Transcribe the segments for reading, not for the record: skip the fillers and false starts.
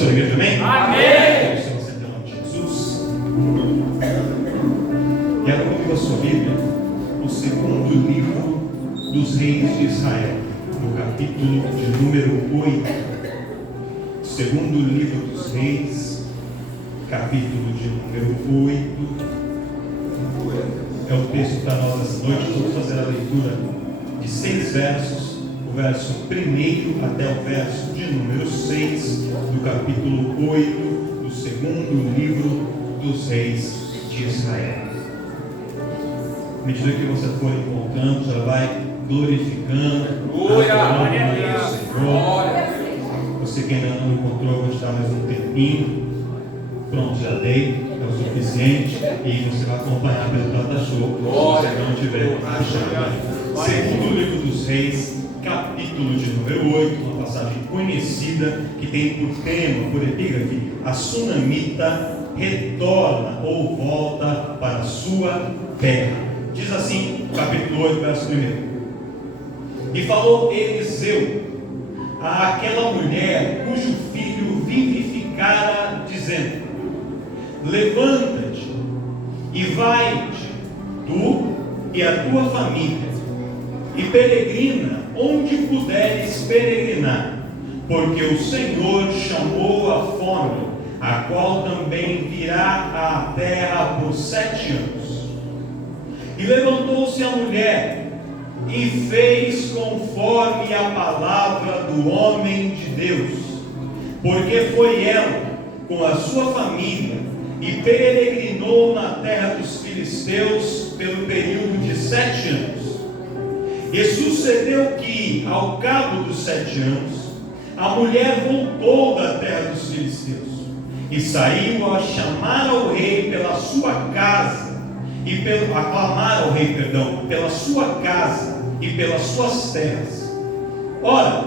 Senhor, igreja, amém? Amém. O Senhor sempre em nome de Jesus. E agora comigo a sua Bíblia, no segundo livro dos reis de Israel, no capítulo de número 8. Segundo livro dos reis, capítulo de número 8. É o texto para nós essa noite. Vamos fazer a leitura de 6 versos, o verso 1 até o verso de número 6, do capítulo 8, do segundo livro dos reis de Israel. À medida que você for encontrando, já vai glorificando, adorando o Senhor. Você que ainda não encontrou, vou te dar mais um tempinho. Pronto, já dei, é o suficiente. E você vai acompanhar pelo data-show, se você não tiver achado. Segundo livro dos reis, capítulo de número 8, uma passagem conhecida que tem por tema, por epígrafe, a sunamita retorna ou volta para a sua terra. Diz assim, capítulo 8, verso 1. E falou Eliseu àquela mulher cujo filho vivificara, dizendo: levanta-te e vai-te, tu e a tua família, e peregrina onde puderes peregrinar, porque o Senhor chamou a fome, a qual também virá à terra por 7 anos. E levantou-se a mulher e fez conforme a palavra do homem de Deus, porque foi ela com a sua família e peregrinou na terra dos filisteus pelo período de 7 anos. E sucedeu que, ao cabo dos 7 anos, a mulher voltou da terra dos filisteus e saiu a chamar ao rei pela sua casa a clamar ao rei, pela sua casa e pelas suas terras. Ora,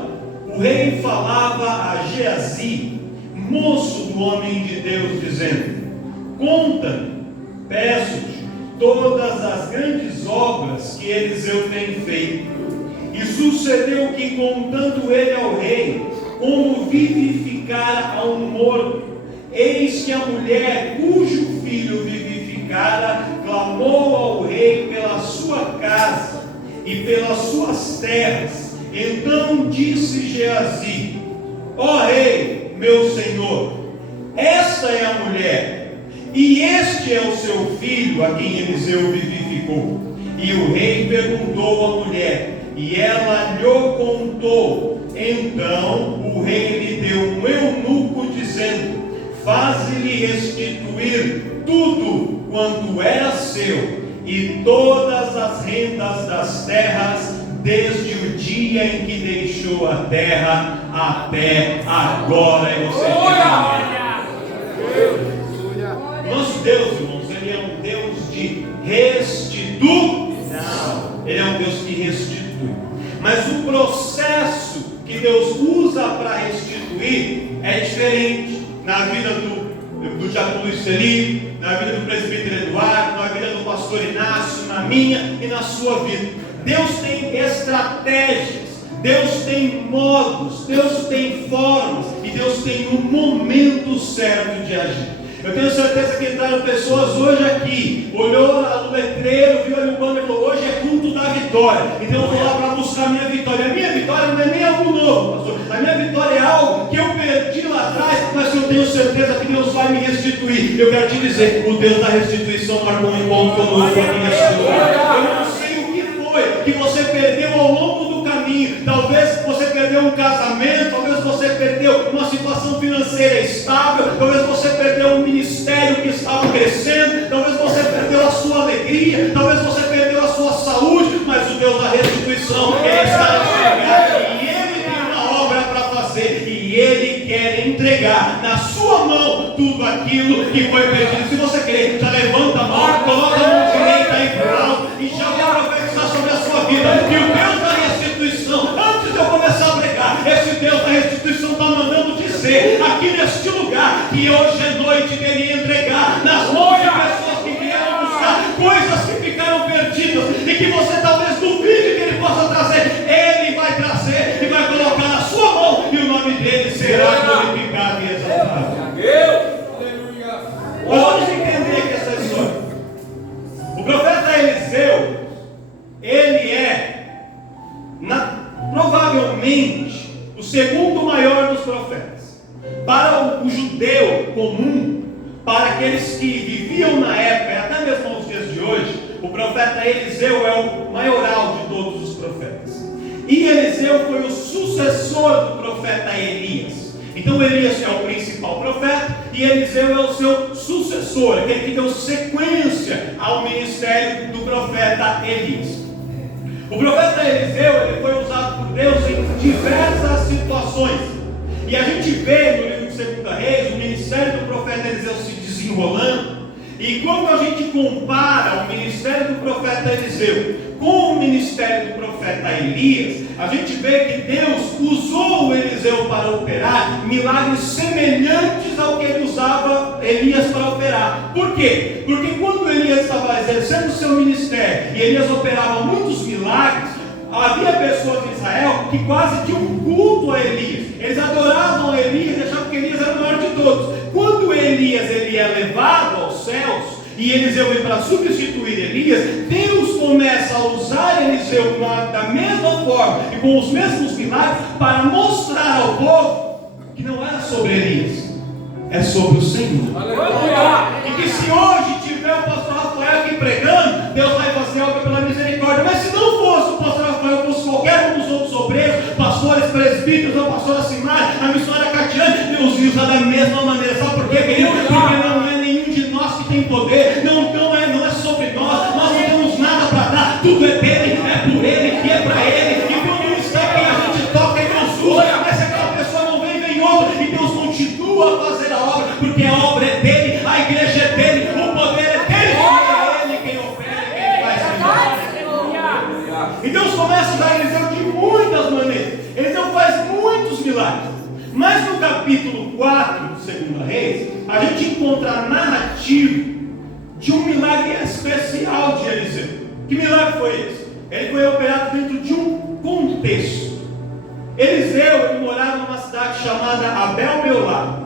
o rei falava a Geazi, moço do homem de Deus, dizendo: conta-me, peço-te, todas as grandes obras que Eliseu tem feito. E sucedeu que, contando ele ao rei como vivificara a um morto, eis que a mulher cujo filho vivificara clamou ao rei pela sua casa e pelas suas terras. Então disse Geazi: ó rei, meu senhor, esta é a mulher, e este é o seu filho a quem Eliseu vivificou. E o rei perguntou à mulher, e ela lhe contou. Então o rei lhe deu um eunuco, dizendo: faze-lhe restituir tudo quanto era seu, e todas as rendas das terras, desde o dia em que deixou a terra até agora. E você nosso Deus, irmãos, Ele é um Deus de restituição. Ele é um Deus que restitui. Mas o processo que Deus usa para restituir é diferente na vida do diácono Luiz Felipe, na vida do presbítero Eduardo, na vida do pastor Inácio, na minha e na sua vida. Deus tem estratégias, Deus tem modos, Deus tem formas, e Deus tem um momento certo de agir. Eu tenho certeza que entraram pessoas hoje aqui, olhou no letreiro, viu ali o banner e falou: hoje é culto da vitória, então eu vou lá para buscar a minha vitória. A minha vitória não é nem algo novo, pastor. A minha vitória é algo que eu perdi lá atrás, mas que eu tenho certeza que Deus vai me restituir. Eu quero te dizer, o Deus da restituição marcou um encontro conosco aqui nesse lugar. Eu não sei o que foi que você perdeu ao longo do caminho. Talvez você perdeu um casamento, talvez você perdeu uma situação financeira estável, talvez você perdeu um ministério que estava crescendo, talvez você perdeu a sua alegria, talvez você perdeu a sua saúde, mas o Deus da restituição, Ele está a chegar, e Ele tem uma obra para fazer, e Ele quer entregar na sua mão tudo aquilo que foi perdido. Se você crê, já levanta a mão, coloca a mão direita aí para o alto e já vai profetizar sobre a sua vida, que o Deus da restituição, antes de eu começar a pregar, esse Deus da restituição está mandando dizer aqui neste lugar que hoje é noite dele entregar nas mãos de pessoas que vieram buscar coisas que ficaram perdidas e que você talvez duvide que ele possa trazer. Ele vai trazer e vai colocar na sua mão, e o nome dele será glorificado e exaltado. o segundo maior dos profetas. Para o judeu comum, para aqueles que viviam na época, e até mesmo aos dias de hoje, o profeta Eliseu é o maioral de todos os profetas. E Eliseu foi o sucessor do profeta Elias. Então Elias é o principal profeta e Eliseu é o seu sucessor, aquele que deu sequência ao ministério do profeta Elias. O profeta Eliseu, ele foi usado por Deus em diversas situações. E a gente vê no livro de 2 Reis o ministério do profeta Eliseu se desenrolando. E quando a gente compara o ministério do profeta Eliseu com o ministério do profeta Elias, a gente vê que Deus usou o Eliseu para operar milagres semelhantes ao que ele usava Elias para operar. Por quê? Porque quando Elias estava exercendo o seu ministério e Elias operava muitos milagres, havia pessoas em Israel que quase tinham culto a Elias. Eles adoravam a Elias e achavam que Elias era o maior de todos. Quando Elias ele é levado aos céus e Eliseu vem para substituir Elias, Deus começa a usar Eliseu da mesma forma e com os mesmos milagres para mostrar ao povo que não era sobre Elias, é sobre o Senhor. Aleluia. E que se hoje tiver o pastor Rafael aqui pregando, Deus vai fazer algo pela misericórdia. Mas se não fosse o pastor Rafael, fosse qualquer um dos outros obreiros, pastores, presbíteros, ou pastora Simar, a missionária Catiane, Deus usa da mesma maneira. Sabe por quê, querido? Porque não é nenhum de nós que tem poder, não é sobre nós não temos nada para dar, tudo é dele, é por ele e é para ele. E quando isso é quem a gente toca e Deus usa, mas se aquela pessoa não vem outro, e Deus continua a fazer a obra, porque a obra é dele, a igreja é dele, o poder é dele, é ele quem opera, quem faz. E Deus começa a usar Eliseu de muitas maneiras. Eliseu faz muitos milagres. Mas no capítulo 4 de 2 Reis, a gente encontra a narrativa de um milagre especial de Eliseu. Que milagre foi esse? Ele foi operado dentro de um contexto. Eliseu ele morava numa cidade chamada Abel-Meolá.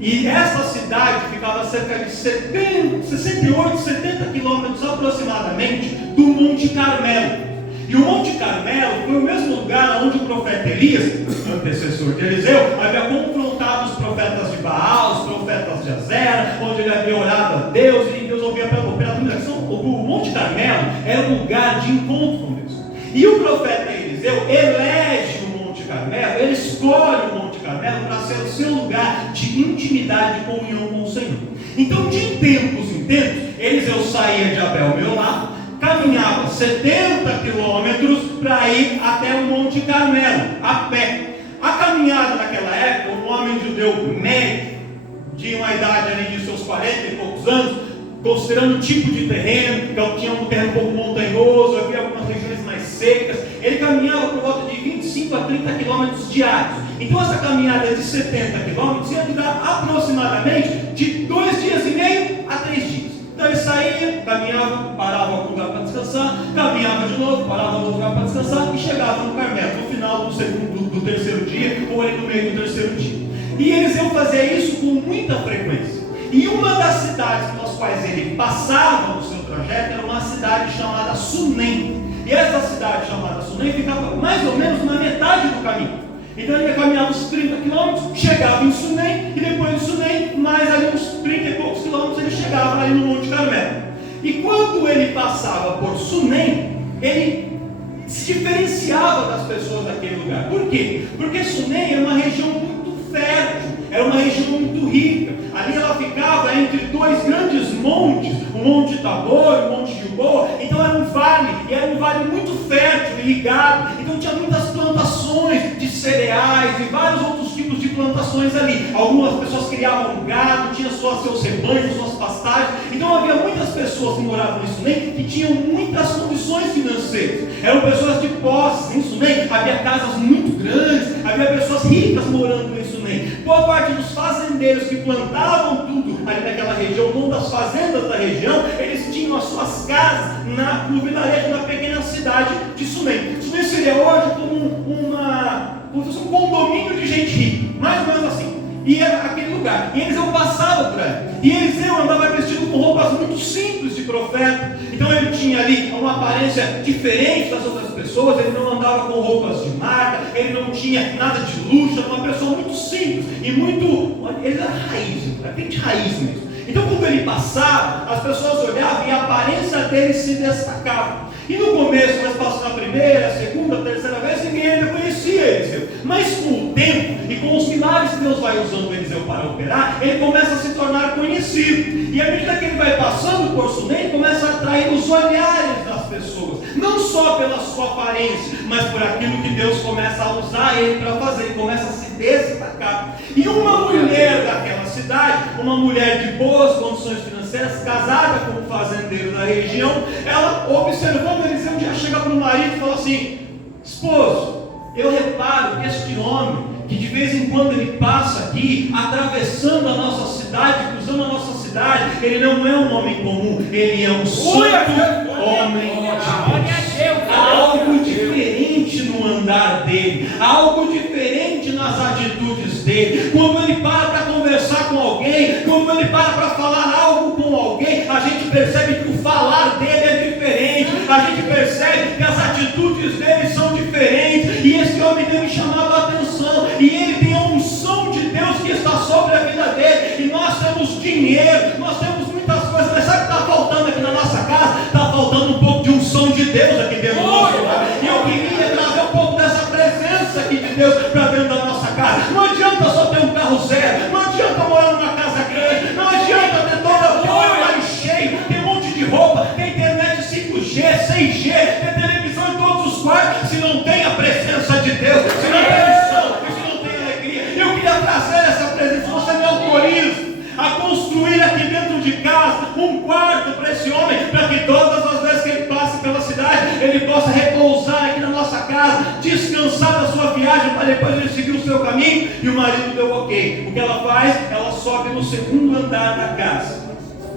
E essa cidade ficava a cerca de 68, 70 quilômetros aproximadamente do Monte Carmelo. E o Monte Carmelo foi o mesmo lugar onde o profeta Elias, antecessor de Eliseu, havia confrontado os profetas de Baal, os profetas de Azera, onde ele havia orado a Deus e Deus ouvia pela oração. O Monte Carmelo era um lugar de encontro com Deus. E o profeta Eliseu elege o Monte Carmelo, ele escolhe o Monte Carmelo para ser o seu lugar de intimidade e comunhão com o Senhor. Então, de tempos em tempos, Eliseu saía de Abel-Meolá, caminhava 70 quilômetros para ir até o Monte Carmelo, a pé. A caminhada naquela época, um homem judeu médio, de uma idade ali de seus 40 e poucos anos, considerando o tipo de terreno, que tinha um terreno um pouco montanhoso, havia algumas regiões mais secas, ele caminhava por volta de 25 a 30 quilômetros diários. Então essa caminhada de 70 quilômetros ia durar aproximadamente de 2 dias e meio a 3 dias. Então ele saía, caminhava, parava em algum lugar para descansar, caminhava de novo, parava em outro lugar para descansar e chegava no Carmelo, no final do terceiro dia, ou ali no meio do terceiro dia. E Eliseu fazia isso com muita frequência. E uma das cidades pelas quais ele passava no seu trajeto era uma cidade chamada Sunem. E essa cidade chamada Sunem ficava mais ou menos na metade do caminho. Então ele caminhava uns 30 quilômetros, chegava em Sunem, e depois de Sunem, mais ali uns 30 e poucos quilômetros, ele chegava ali no Monte Carmelo. E quando ele passava por Sunem, ele se diferenciava das pessoas daquele lugar. Por quê? Porque Sunem era uma região muito fértil, era uma região muito rica. Ali ela ficava entre 2 grandes montes, o Monte Tabor e o Monte Gilboa. Então era um vale, e era um vale muito fértil e ligado. Então tinha muitas plantações de cereais e vários outros tipos de plantações ali. Algumas pessoas criavam gado, tinham seus rebanhos, suas pastagens. Então havia muitas pessoas que moravam em Sunem que tinham muitas condições financeiras. Eram pessoas de posses em Sunem, havia casas muito grandes, havia pessoas ricas morando em Sunem. Boa parte dos fazendeiros que plantavam tudo ali naquela região, ou das fazendas da região, eles tinham as suas casas no vilarejo da pequena cidade de Sunem. Sunem seria hoje como um condomínio de gente rica, mais ou menos assim. E era aquele lugar, e Eliseu passava por ali, e Eliseu andava vestido com roupas muito simples de profeta. Então ele tinha ali uma aparência diferente das outras pessoas. pessoas, ele não andava com roupas de marca, ele não tinha nada de luxo, era uma pessoa muito simples e muito, ele era raiz, era bem de raiz mesmo. Então quando ele passava, as pessoas olhavam e a aparência dele se destacava. E no começo, mas passando a primeira, a segunda, a terceira vez, ninguém ainda conhecia Eliseu. Mas com o tempo e com os milagres que Deus vai usando Eliseu para operar, ele começa a se tornar conhecido. E à medida que ele vai passando por Sunem, ele começa a atrair os olhares das pessoas. Não só pela sua aparência, mas por aquilo que Deus começa a usar ele para fazer. Ele começa a se destacar. E uma mulher daquela cidade, uma mulher de boas condições financeiras, casada com um fazendeiro da região, ela, observando Eliseu, um dia chega para o marido e fala assim: esposo, eu reparo que este homem, que de vez em quando ele passa aqui, atravessando a nossa cidade, cruzando a nossa cidade, ele não é um homem comum, ele é um santo homem de Deus. Há algo diferente no andar dele, há algo diferente nas atitudes dele. Quando ele para conversar com alguém, quando ele para falar algo com alguém, a gente percebe que o falar dele é diferente, a gente percebe que as atitudes dele são diferentes, e esse homem tem me chamado a atenção, e ele tem a unção de Deus que está sobre a vida dele, e nós temos dinheiro, nós temos muitas coisas, mas sabe o que está faltando aqui na nossa casa? Está faltando um pouco de unção de Deus aqui dentro do nosso lar, e eu queria trazer um pouco dessa presença aqui de Deus para dentro da nossa casa. Não adianta só ter um carro zero, não adianta morar numa casa grande, não adianta ter todo o armário cheio, ter um monte de roupa, ter internet 5G, 6G, ter televisão em todos os quartos, se não tem a presença de Deus, se não tem unção, se não tem alegria. Eu queria trazer essa presença. Você me autoriza a construir aqui dentro de casa um quarto para esse homem, para que todas as vezes que ele passe pela cidade, ele possa repousar aqui na nossa casa, descansar da sua viagem, para depois ele seguir o seu caminho. E o marido deu ok. O que ela faz? Ela sobe no segundo andar da casa,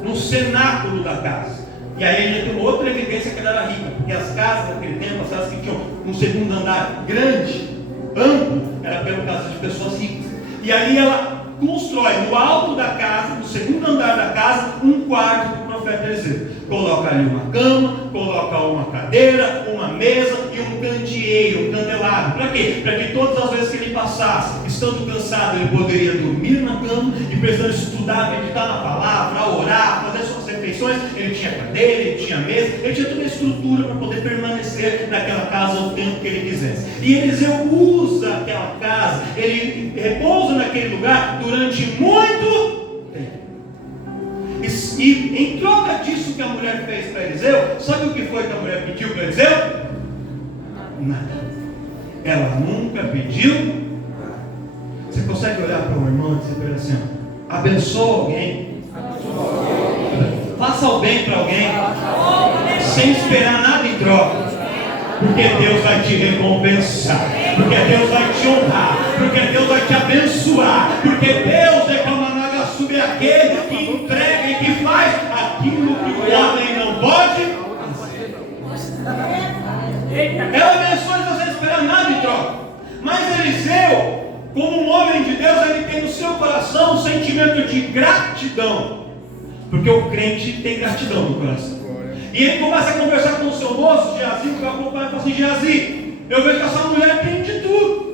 no cenáculo da casa. E aí ele tem outra evidência que ela era rica, porque as casas daquele tempo, as casas que tinham um segundo andar grande, amplo, era pelo caso de pessoas ricas. E ali ela constrói no alto da casa, no segundo andar da casa, um quarto para o profeta Eliseu. Coloca ali uma cama, coloca uma cadeira, uma mesa e um candeeiro, um candelabro. Para quê? Para que todas as vezes que ele passasse, estando cansado, ele poderia dormir na cama, e precisando estudar, meditar na palavra, orar, fazer suas refeições. Ele tinha cadeira, ele tinha mesa, ele tinha toda a estrutura para poder permanecer naquela casa o tempo que ele quisesse. E Eliseu usa aquela casa, ele repousa naquele lugar durante muito tempo. E em troca disso que a mulher fez para Eliseu, sabe o que foi que a mulher pediu para Eliseu? Nada. Ela nunca pediu nada. Você consegue olhar para o irmão e dizer para ele assim: abençoa alguém, faça o bem para alguém, sem esperar nada em troca, porque Deus vai te recompensar, porque Deus vai te honrar, porque Deus vai te abençoar, porque Deus é sobre aquele que entrega e que faz aquilo que o homem não pode fazer. Ela abençoa e você esperar nada em troca. Mas Eliseu, como um homem de Deus, ele tem no seu coração um sentimento de gratidão, porque o crente tem gratidão no coração. E ele começa a conversar com o seu moço, Geazi, que acompanha, e fala assim: Geazi, eu vejo que essa mulher tem de tudo.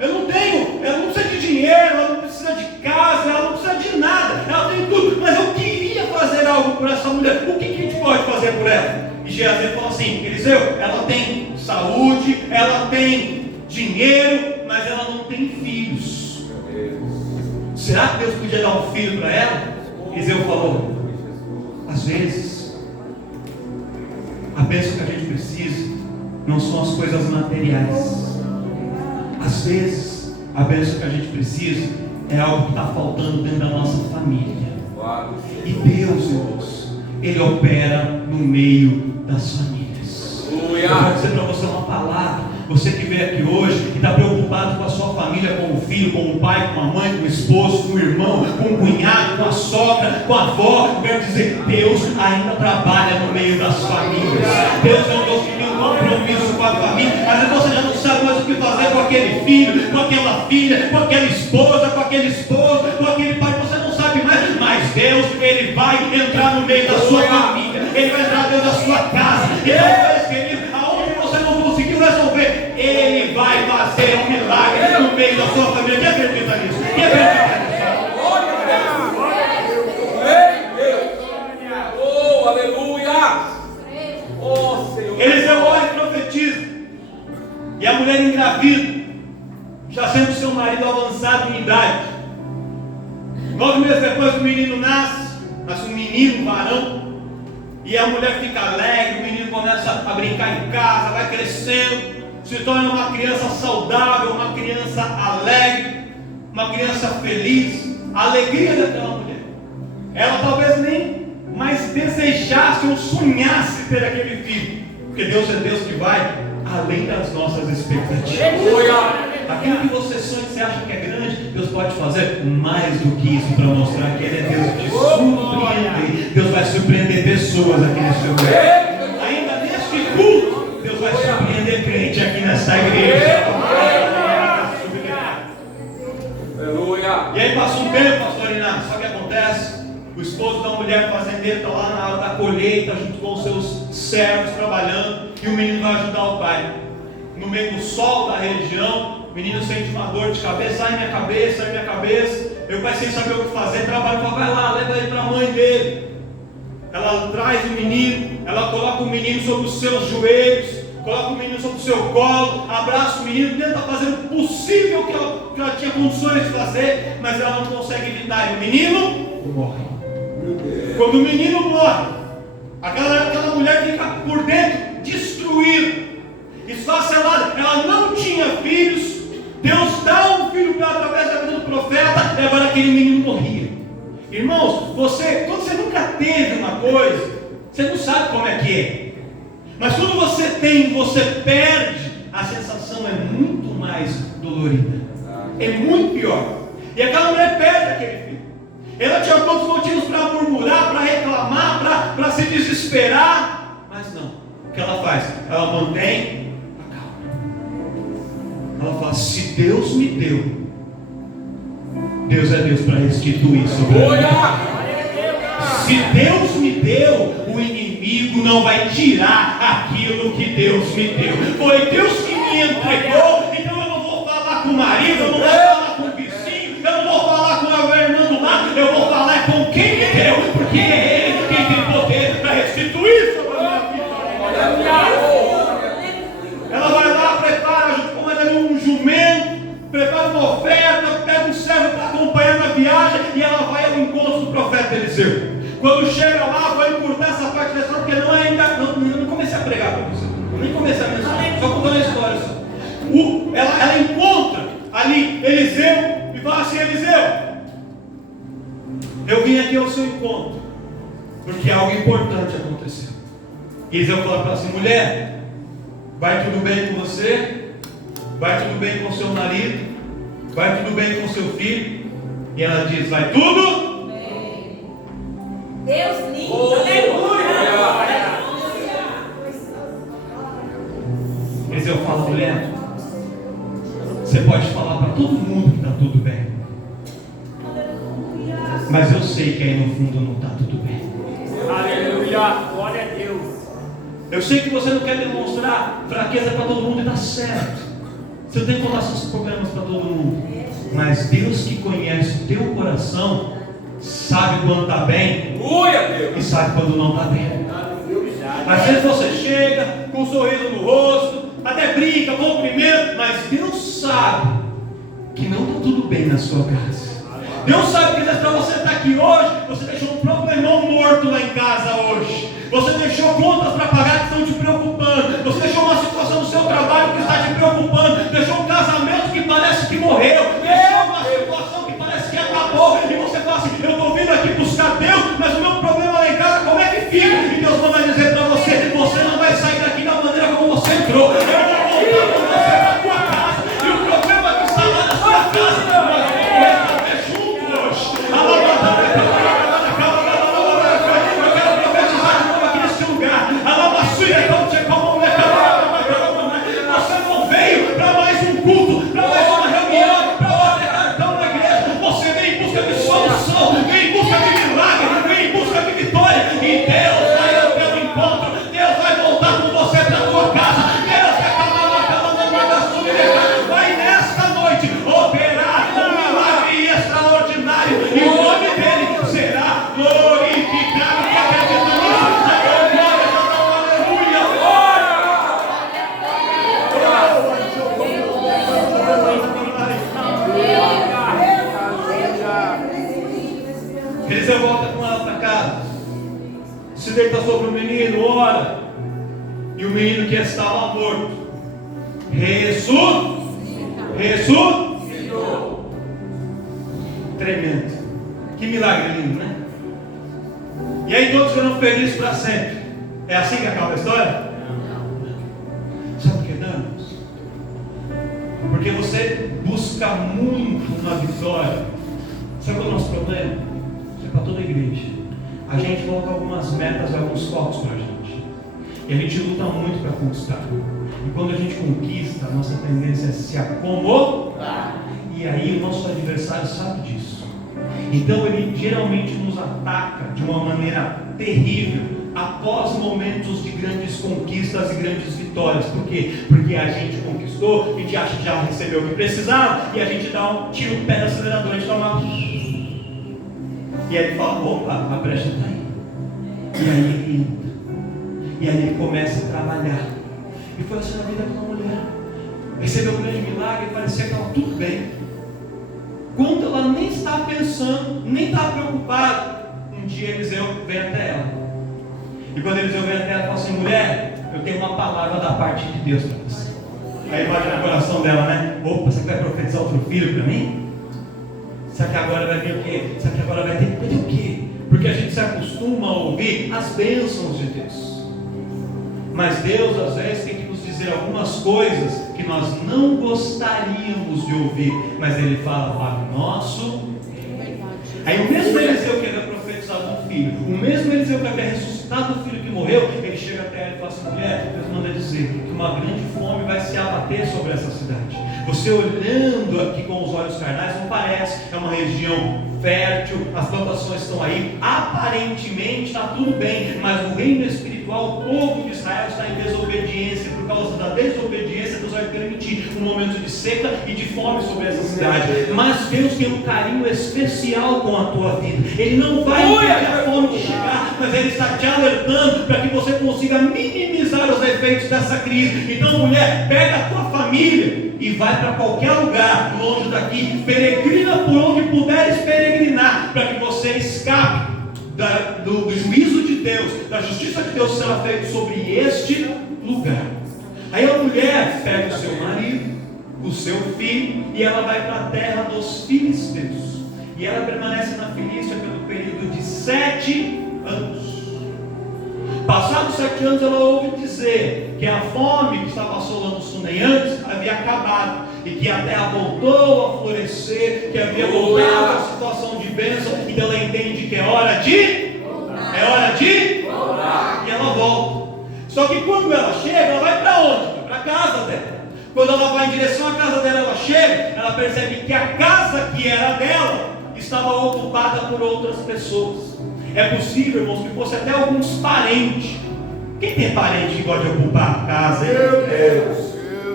Eu não tenho, ela não precisa de dinheiro, ela não precisa de casa, ela não precisa de nada, ela tem tudo, mas eu queria fazer algo por essa mulher. O que a gente pode fazer por ela? E Geazi falou assim: Eliseu, ela tem saúde, ela tem dinheiro, mas ela não tem filhos. Será que Deus podia dar um filho para ela? Eliseu falou: às vezes a bênção que a gente precisa não são as coisas materiais. Às vezes, a bênção que a gente precisa é algo que está faltando dentro da nossa família. E Deus, irmãos, Ele opera no meio das famílias. Eu quero dizer para você uma palavra. Você que veio aqui hoje e está preocupado com a sua família, com o filho, com o pai, com a mãe, com o esposo, com o irmão, com o cunhado, com a sogra, com a avó. Eu quero dizer, Deus ainda trabalha no meio das famílias. Deus é um Deus que tem um compromisso com a família. Às vezes você já não sabe mais o que fazer com aquele filho, com aquela filha, com aquela esposa, com aquele esposo, com aquele pai. Você não sabe mais, mas Deus, Ele vai entrar no meio da sua família. Ele vai entrar dentro da sua casa. Ele vai, querido, aonde você não conseguir Ele vai fazer um milagre no meio da sua família. Quem acredita nisso? Quem acredita nisso? Oh, aleluia! Oh, Senhor. Eliseu ora e profetiza. E a mulher engravida, já sendo seu marido avançado em idade. 9 meses depois o menino nasce um menino, um varão. E a mulher fica alegre, o menino começa a brincar em casa, vai crescendo, se torna uma criança saudável, uma criança alegre, uma criança feliz. A alegria daquela mulher, ela talvez nem mais desejasse ou sonhasse ter aquele filho, porque Deus é Deus que vai além das nossas expectativas. Aquilo que você sonha, que você acha que é grande, Deus pode fazer mais do que isso para mostrar que Ele é Deus de surpreender. Deus vai surpreender pessoas aqui nesse lugar. Ainda neste culto, Deus vai surpreender crente aqui nessa igreja. Aleluia. E aí passa um tempo, pastor Inácio, sabe o que acontece? O esposo da mulher fazendeira está lá na hora da colheita, junto com os seus servos trabalhando, e o menino vai ajudar o pai. No meio do sol da região, o menino sente uma dor de cabeça, ai minha cabeça, meu pai sem saber o que fazer, trabalha, fala, vai lá, leva ele para a mãe dele. Ela traz o menino, ela coloca o menino sobre os seus joelhos, coloca o menino sobre o seu colo, abraça o menino, tenta fazer o possível que ela tinha condições de fazer, mas ela não consegue evitar, e o menino morre. Quando o menino morre, aquela mulher fica por dentro destruída, esfacelada. Ela não tinha filhos. Deus dá um filho para ela através da vida do profeta, e agora aquele menino morria. Irmãos, quando você nunca teve uma coisa, você não sabe como é que é. Mas quando você tem, você perde, a sensação é muito mais dolorida, é muito pior. E aquela mulher perde aquele filho. Ela tinha todos os motivos para murmurar, para reclamar, para se desesperar, mas não. O que ela faz? Ela mantém a calma. Ela fala, se Deus me deu, Deus é Deus para restituir sobre ela. Se Deus me deu, o inimigo não vai tirar aquilo que Deus me deu. Foi Deus que me entregou, então eu não vou falar com o marido, eu não vou falar com o vizinho, eu não vou falar com a irmã do lado, eu vou falar com quem me deu, porque é Ele quem tem poder para restituir sobre a minha vida. Ela vai lá, prepara junto com ela um jumento, prepara uma oferta, pega um servo para acompanhar na viagem, e ela vai ao encontro do profeta Eliseu. Quando chega lá, vou encurtar essa parte da história, porque eu não comecei a pregar para você, eu nem comecei a mencionar, só contando a história. Ela encontra ali Eliseu e fala assim, Eliseu, eu vim aqui ao seu encontro, porque algo importante aconteceu. E Eliseu fala para ela assim, mulher, vai tudo bem com você? Vai tudo bem com o seu marido? Vai tudo bem com o seu filho? E ela diz, vai tudo? Deus lindo, aleluia! Eliseu fala, mulher, você pode falar para todo mundo que está tudo bem, mas eu sei que aí no fundo não está tudo bem. Aleluia, glória a Deus. Eu sei que você não quer demonstrar fraqueza para todo mundo e está certo. Você tem que contar seus problemas para todo mundo, mas Deus que conhece o teu coração sabe quando está bem e sabe quando não está bem. Às vezes você chega com um sorriso no rosto, até brinca, cumprimenta, mas Deus sabe que não está tudo bem na sua casa. Deus sabe que para você estar aqui hoje, você deixou um problemão morto lá em casa hoje. Você deixou contas para pagar que estão te preocupando. Você deixou uma situação no seu trabalho que está te preocupando. Deixou um casamento que parece que morreu. Deixou uma situação que parece que acabou. E você fala assim, eu estou vindo aqui buscar Deus, mas o meu problema lá em casa, como é que fica? E Deus manda dizer para você, você não vai sair daqui da maneira como você entrou. Eu vou voltar com você para a tua casa. E o problema que está lá na sua casa, você não veio para mais um culto, para mais uma reunião, para Eliseu volta com ela para casa, se deita sobre o menino, ora, e o menino que estava morto ressuscitou. Tremendo. Que milagre lindo, né? E aí todos foram felizes para sempre. É assim que acaba a história? Sabe por que não? Porque você busca muito uma vitória. Sabe qual é o nosso problema? Isso é para toda a igreja. A gente coloca algumas metas e alguns focos para a gente. E a gente luta muito para conquistar. E quando a gente conquista, a nossa tendência é se acomodar. E aí o nosso adversário sabe disso. Então ele geralmente nos ataca de uma maneira terrível após momentos de grandes conquistas e grandes vitórias. Por quê? Porque a gente conquistou, a gente acha que já recebeu o que precisava, e a gente dá um tiro no pé do acelerador, a gente dá uma... E aí ele fala, opa, a brecha está aí. E aí ele entra. E aí ele começa a trabalhar. E foi assim na vida daquela mulher. Recebeu um grande milagre, parecia que estava tudo bem. Quando ela nem estava pensando, nem estava preocupada, um dia Eliseu veio até ela. E quando Eliseu veio até ela, falou assim, mulher, eu tenho uma palavra da parte de Deus para você. Aí imagina o coração dela, né? Opa, você vai profetizar outro filho para mim? Será que agora vai vir o quê? Será que agora vai ter o quê? Porque a gente se acostuma a ouvir as bênçãos de Deus. Mas Deus às vezes tem que nos dizer algumas coisas que nós não gostaríamos de ouvir. Mas Ele fala, Pai Nosso. Aí o mesmo Eliseu que havia profetizado um filho, o mesmo Eliseu que havia ressuscitado o filho que morreu, ele chega até ela e fala assim, mulher, Deus manda dizer que uma grande fome vai se abater sobre essa cidade. Você olhando aqui com os olhos carnais não parece, é uma região fértil, as plantações estão aí, aparentemente está tudo bem, mas no reino espiritual o povo de Israel está em desobediência. Por causa da desobediência, Deus vai permitir um momento de seca e de fome sobre essa cidade. Mas Deus tem um carinho especial com a tua vida. Ele não vai impedir a fome de chegar, mas Ele está te alertando para que você consiga minimizar os efeitos dessa crise. Então, mulher, pega a tua família e vai para qualquer lugar longe daqui, peregrina por onde puderes peregrinar, para que você escape do juízo de Deus, da justiça de Deus será feita sobre este lugar. Aí a mulher pega o seu marido, o seu filho, e ela vai para a terra dos filisteus, e ela permanece na Filístia pelo período de 7 anos. Passados 7 anos, ela ouve dizer que a fome que estava assolando os suneantes havia acabado, e que a terra voltou a florescer, que havia voltado a situação de bênção, e ela entende que é hora de orar. E ela volta. Só que quando ela chega, ela vai para onde? Para a casa dela. Quando ela vai em direção à casa dela, ela chega, ela percebe que a casa que era dela estava ocupada por outras pessoas. É possível, irmãos, que fosse até alguns parentes. Quem tem parente que gosta de ocupar a casa? Meu Deus!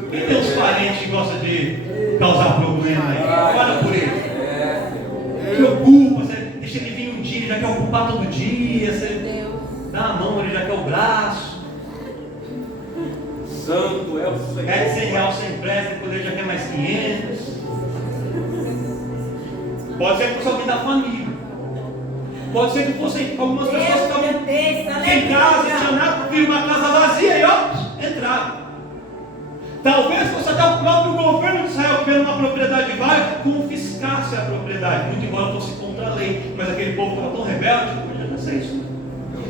Quem tem uns parentes que gosta de causar problema aí? Olha por ele. Que ocupa, você deixa ele vir um dia, ele já quer ocupar todo dia, você dá a mão, ele já quer o braço. Santo é o Senhor. Pede 100 reais sem empresta, depois ele já quer mais 500. Pode ser que fosse alguém da família. Pode ser que fossem algumas pessoas que estavam sem casa, tinha nada, viram uma casa vazia e ó, entraram. Talvez fosse até o próprio governo de Israel, vendo uma propriedade vaga, confiscasse a propriedade, muito embora fosse contra a lei, mas aquele povo estava tão rebelde, não podia fazer isso.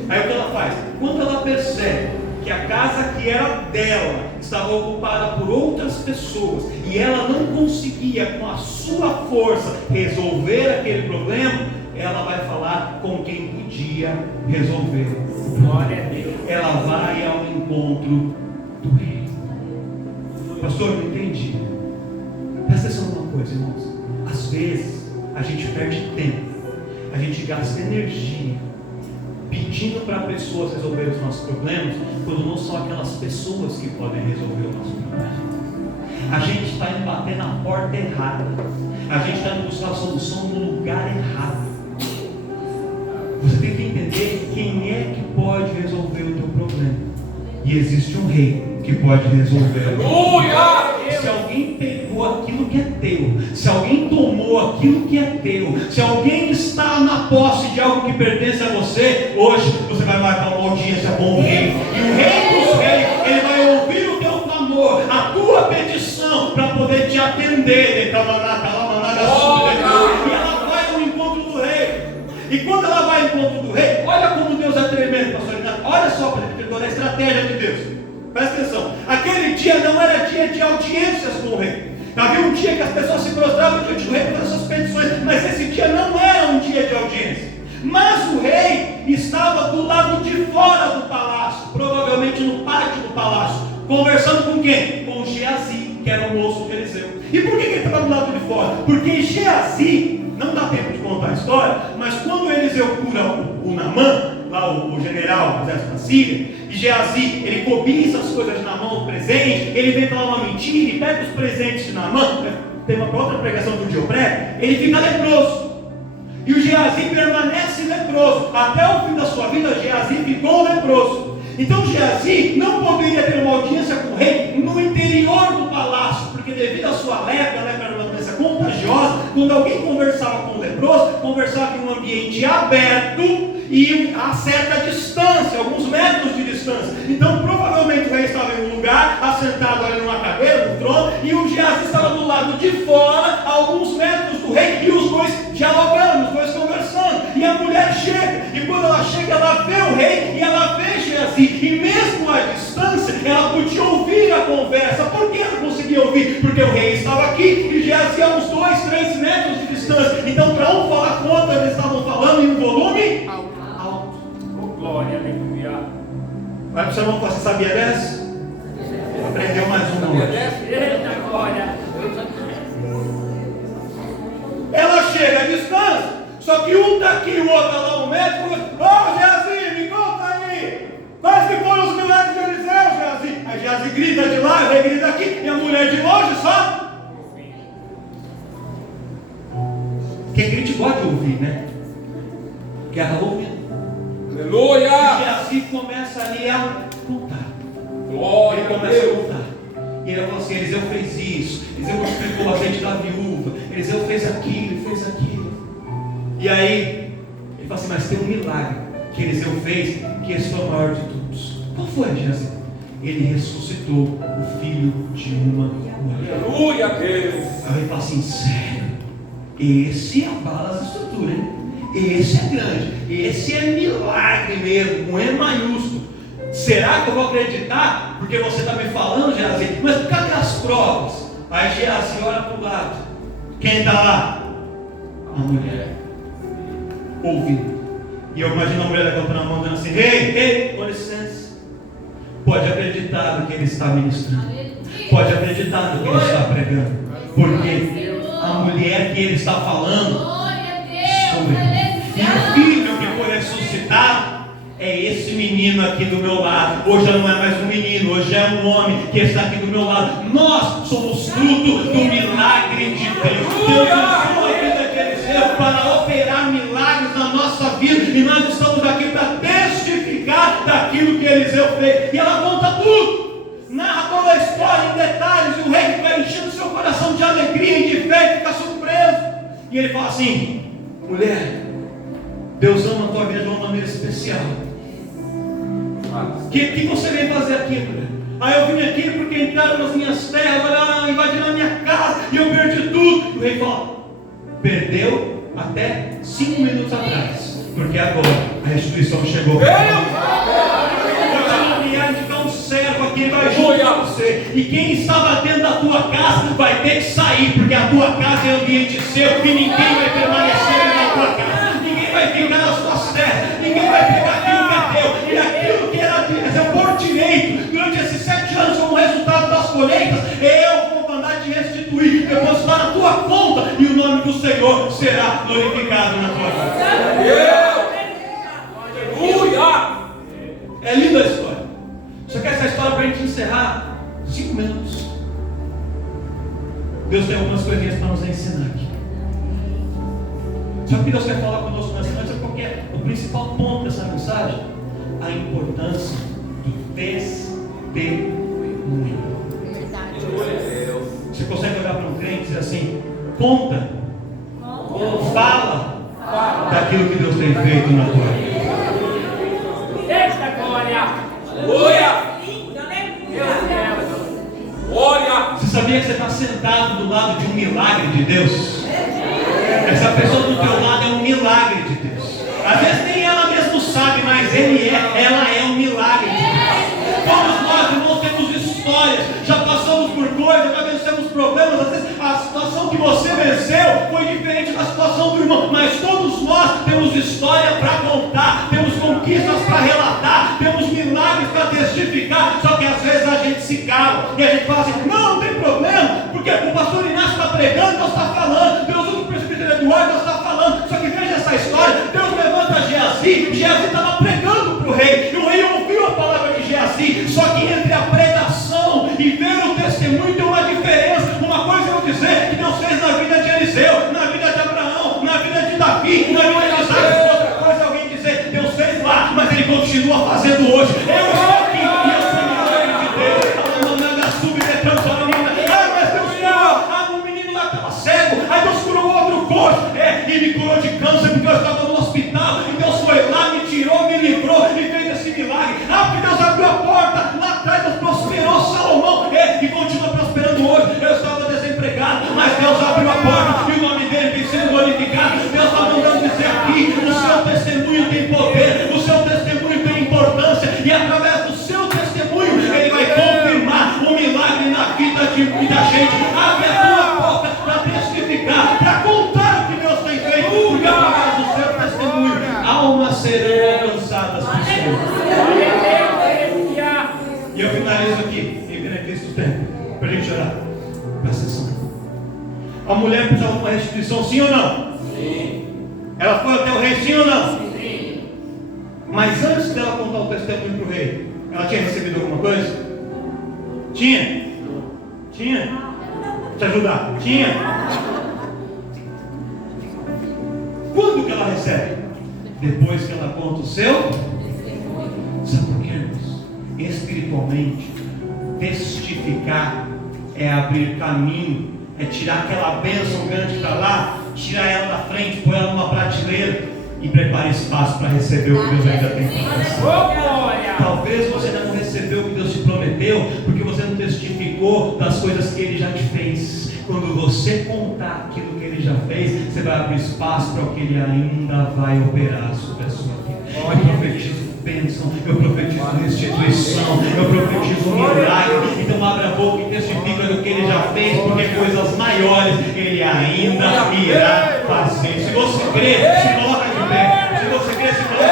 Aí o que ela faz? Quando ela percebe que a casa que era dela estava ocupada por outras pessoas e ela não conseguia com a sua força resolver aquele problema, ela vai falar com quem podia resolver. Glória a Deus. Ela vai ao encontro do rei. Pastor, não entendi. Presta atenção numa coisa, irmãos. Às vezes a gente perde tempo, a gente gasta energia pedindo para pessoas resolver os nossos problemas, quando não são aquelas pessoas que podem resolver o nosso problema. A gente está indo bater na porta errada, a gente está indo buscar a solução no lugar errado. Você tem que entender quem é que pode resolver o teu problema. E existe um rei que pode resolver. Se alguém pegou aquilo que é teu, se alguém tomou aquilo que é teu, se alguém está está na posse de algo que pertence a você, hoje você vai marcar uma audiência com o rei. E o rei dos reis, ele vai ouvir o teu clamor, a tua petição, para poder te atender. E ela vai ao encontro do rei. E quando ela vai ao encontro do rei, olha como Deus é tremendo, pastor Renato. Olha só para a estratégia de Deus. Presta atenção. Aquele dia não era dia de audiências com o rei. Havia um dia que as pessoas se prostravam diante do rei por essas petições, mas esse dia não era um dia de audiência. Mas o rei estava do lado de fora do palácio, provavelmente no pátio do palácio, conversando com quem? Com Geazi, que era o moço de Eliseu. E por que ele estava do lado de fora? Porque Geazi, não dá tempo de contar a história, mas quando Eliseu cura o Naamã, lá o general do exército da Síria, e Geazi, ele cobiça as coisas de Naamã, o presente, ele vem falar uma mentira e pega os presentes de Naamã. Tem uma outra pregação do dia eu prego, ele fica leproso. E o Geazi permanece leproso. Até o fim da sua vida, Geazi ficou leproso. Então Geazi não poderia ter uma audiência com o rei no interior do palácio, porque devido à sua lepra, a lepra era uma doença contagiosa. Quando alguém conversava com o leproso, conversava em um ambiente aberto e a certa distância, alguns metros de distância. Então provavelmente o rei estava em um lugar, assentado ali numa cadeira, no trono, e o Geazi estava do lado de fora, a alguns metros do rei, e os dois dialogando, os dois conversando. E a mulher chega, e quando ela chega, ela vê o rei e ela vê Geazi, e mesmo à distância, ela podia ouvir a conversa. Por que ela conseguia ouvir? Porque o rei estava aqui, e Geazi a uns 2, 3 metros de distância. Então, para um falar quanto eles estavam falando em um volume alto. Glória, aleluia. Vai para o seu irmão, você sabia dessa? Aprendeu mais uma hoje. Eita glória. Ela chega à distância, só que um está aqui, o outro está lá 1 metro. Ô Geazi, me conta aí, quais que foram os milagres de Eliseu, Geazi? Aí Geazi grita de lá, o rei grita aqui, e a mulher de longe só. Quem grita gosta de ouvir, né? Quer ela ouvindo. Aleluia. E Geazi começa ali a contar. Glória Ele a começa a Deus. contar. E ele falou assim: Eliseu fez isso, Eliseu multiplicou o azeite da viúva, Eliseu fez aquilo, fez aquilo. E aí, ele fala assim: mas tem um milagre que Eliseu fez, que esse foi o maior de todos. Qual foi, Jesus? Ele ressuscitou o filho de uma mulher. Aleluia a Deus. Aí ele fala assim: sério? Esse abala as estruturas, hein? Esse é grande, esse é milagre mesmo, um E maiúsculo. Será que eu vou acreditar? Porque você está me falando, Geazi, mas cadê as provas? Aí Geazi olha para o lado. Quem está lá? A mulher. Ouvindo. E eu imagino a mulher levantando a mão dizendo assim: ei, com licença. Pode acreditar no que ele está ministrando. Pode acreditar no que ele está pregando. Porque a mulher que ele está falando sobre e o filho que foi ressuscitado é esse menino aqui do meu lado. Hoje não é mais um menino, hoje é um homem que está aqui do meu lado. Nós somos fruto do milagre de Deus. Deus usou a vida de Eliseu para operar milagres na nossa vida, e nós estamos aqui para testificar daquilo que Eliseu fez. E ela conta tudo, narra toda a história em detalhes, e o rei vai enchendo seu coração de alegria e de fé, e fica surpreso. E ele fala assim: mulher, Deus ama a tua vida de uma maneira especial. O que você veio fazer aqui, mulher? Aí eu vim aqui porque entraram nas minhas terras, invadiram a minha casa e eu perdi tudo. E o rei fala: perdeu até 5 minutos atrás, porque agora a restituição chegou. Então, servo aqui vai junto com você, e quem estava dentro da tua casa vai ter que sair, porque a tua casa é ambiente seu, e ninguém vai permanecer na tua casa, ninguém vai ficar nas tuas terras, ninguém vai pegar aquilo que é teu, e aquilo que era teu por direito, durante esses 7 anos, como resultado das colheitas, eu vou mandar te restituir, depositar na tua conta, e o nome do Senhor será glorificado na tua vida. Aleluia. É linda a história. Só que essa história para a gente encerrar 5 minutos. Deus tem algumas coisinhas para nos ensinar aqui. Sabe o que Deus quer falar conosco nessa noite? Sabe qual que é o principal ponto dessa mensagem? A importância do testemunho. Você consegue olhar para um crente e dizer assim: conta, fala, daquilo que Deus tem feito na tua vida. Esta glória. Aleluia. Lindo, Meu aleluia. Deus. Glória. Você sabia que você está sentado do lado de um milagre de Deus? Essa pessoa do teu lado é um milagre de Deus. Às vezes nem ela mesmo sabe, mas ela é um milagre de Deus. Todos nós, irmãos, temos histórias, já passamos por coisas, já vencemos problemas. Às vezes a situação que você venceu foi diferente da situação do irmão, mas todos nós temos história para contar, temos conquistas para relatar, temos milagres para testificar. Só que às vezes a gente se cala e a gente fala assim: não tem problema, porque o pastor Inácio está pregando, Deus está falando, Deus usa o presbítero Eduardo, Deus está falando. Só que veja essa história: Deus levanta Geazi estava pregando para o rei, e o rei ouviu a palavra de Geazi. Só que entre a pregação e ver o testemunho tem uma diferença. Uma coisa é eu dizer que Deus fez na vida de Eliseu, na vida de Abraão, na vida de Davi, na vida de Isaac. Outra coisa é alguém dizer: Deus fez lá, mas Ele continua fazendo hoje. Eu estou aqui e eu sou milagre de Deus. Mas Deus curou, um menino lá estava cego, aí Deus curou outro coxo, e me curou de câncer porque eu estava no hospital, e Deus foi lá, me tirou, me livrou e fez esse milagre. Porque Deus abriu a porta, lá atrás Deus prosperou Salomão, e continua prosperando hoje. Eu estava desempregado, mas Deus abriu a porta e o nome dele vem sendo glorificado. Deus está mandando dizer aqui: o seu testemunho tem poder, o seu testemunho tem importância, e através do seu testemunho Ele vai confirmar o milagre na vida de muita gente. Abre a tua boca para testificar, para contar o que Deus tem feito, porque através do seu testemunho almas serão alcançadas por Senhor. Aleluia. E eu finalizo aqui, em benefício do tempo, para a gente orar. Presta atenção. A mulher precisava de uma restituição, sim ou não? Sim. Ela foi até o rei, sim ou não? Sim. Mas antes dela contar o testemunho para o rei, ela tinha recebido alguma coisa? Tinha? Tinha? Te ajudar? Tinha? Quando que ela recebe? Depois que ela conta o seu? Sabe por quê, irmãos? Espiritualmente, testificar é abrir caminho, é tirar aquela bênção grande que está lá, tirar ela da frente, pôr ela numa prateleira e preparar espaço para receber o que Deus ainda tem para você. Glória. Talvez você ainda não recebeu o que Deus te prometeu, porque você não testificou das coisas que Ele já te fez. Quando você contar aquilo que Ele já fez, você vai abrir espaço para o que Ele ainda vai operar sobre a sua vida. Eu profetizo bênção, eu profetizo restituição, eu profetizo milagre. Então abre a boca e testifica do que Ele já fez, porque coisas maiores Ele ainda irá fazer. Se você crê, se coloca de pé. Se você crê, se coloca.